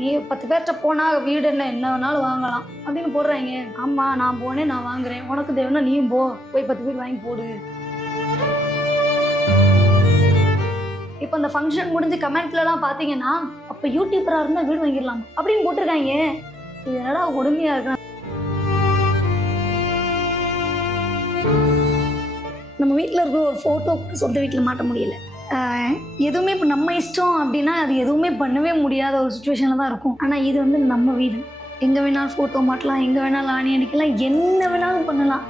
நீ 10 பேர்கிட்ட போனால் வீடு என்ன வேணாலும் வாங்கலாம் அப்படின்னு போடுறாங்க. ஆமாம் நான் போனேன், நான் வாங்குறேன், உனக்கு தேவைன்னா நீயும் போய் 10 வீடு வாங்கி போடு. இப்போ அந்த ஃபங்க்ஷன் முடிஞ்சு கமெண்ட்லலாம் பார்த்தீங்கன்னா, அப்போ யூடியூபராக இருந்தால் வீடு வாங்கிடலாம் அப்படின்னு போட்டிருக்காங்க. இது என்னடா கொடுமையாக இருக்கு. நம்ம வீட்டில் இருக்கிற ஒரு ஃபோட்டோ சொந்த வீட்டில் மாட்ட முடியல. எதுவுமே இப்போ நம்ம இஷ்டம் அப்படின்னா அது எதுவுமே பண்ணவே முடியாத ஒரு சுச்சுவேஷனில் தான் இருக்கும். ஆனால் இது வந்து நம்ம வீடு, எங்கே வேணாலும் ஃபோட்டோ மாட்டலாம், எங்கே வேணாலும் ஆணி அடிக்கலாம், என்ன வேணாலும் பண்ணலாம்.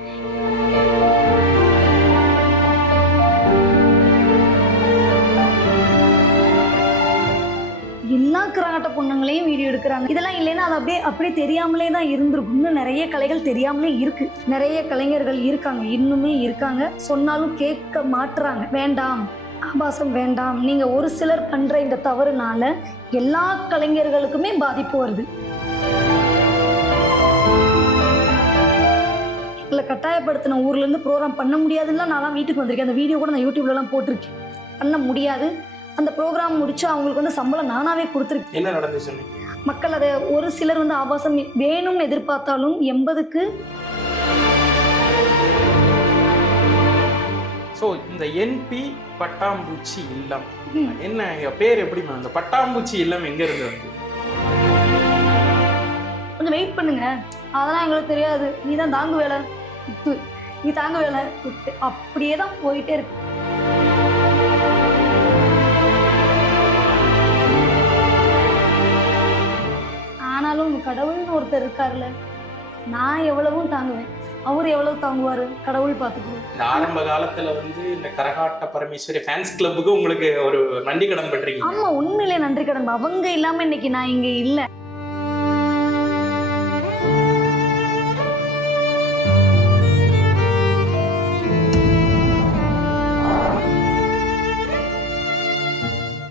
எல்லா கரகாட்ட பொண்ணுங்களையும் வீடியோ எடுக்கிறாங்க. இதெல்லாம் இல்லைன்னா அது அப்படியே தெரியாமலே தான் இருந்திருக்கும். இன்னும் நிறைய கலைகள் தெரியாமலே இருக்கு. நிறைய கலைஞர்கள் இருக்காங்க, இன்னுமே இருக்காங்க. சொன்னாலும் கேட்க மாட்டுறாங்க. வேண்டாம், ஆபாசம் வேண்டாம். நீங்க ஒரு சிலர் பண்ற இந்த தவறுனால எல்லா கலைஞர்களுக்குமே பாதிப்பு வருது. இல்லை கட்டாயப்படுத்தின ஊர்ல இருந்து ப்ரோக்ராம் பண்ண முடியாதுன்னா நான் வீட்டுக்கு வந்திருக்கேன். அந்த வீடியோ கூட நான் யூடியூப்லலாம் போட்டிருக்கேன். பண்ண முடியாது. அந்த ப்ரோக்ராம் முடிச்சு அவங்களுக்கு வந்து சம்பளம் நானாவே கொடுத்துருக்கேன். என்ன நடந்துச்சு? மக்கள் அதை ஒரு சிலர் வந்து ஆபாசம் வேணும்னு எதிர்பார்த்தாலும் 80க்கு. ஸோ இந்த என்பி பட்டாம்பூச்சி இல்லம் என்ன பேர் எப்படி அந்த பட்டாம்பூச்சி இல்லம் எங்க இருந்து வந்து? கொஞ்சம் வெயிட் பண்ணுங்க, அதெல்லாம் எங்களுக்கு தெரியாது. நீ தான் தாங்கு வேலை குத்து, நீ தாங்க வேலை குத்து, அப்படியே தான் போயிட்டே இருக்கு. ஆனாலும் கடவுள்னு ஒருத்தர் இருக்காருல்ல, நான் எவ்வளவும் தாங்குவேன், அவர் எவ்வளவு தாங்குவாரு, கடவுள் பார்த்துக்குவோம். இந்த ஆரம்ப காலத்துல வந்து இந்த கரகாட்ட பரமேஸ்வரி ஃபேன்ஸ் கிளப்புக்கு உங்களுக்கு ஒரு நன்றி கடன் பண்றீங்க. ஆமா, உண்மையிலே நன்றி கடன். அவங்க இல்லாம இன்னைக்கு நான் இங்க இல்லை.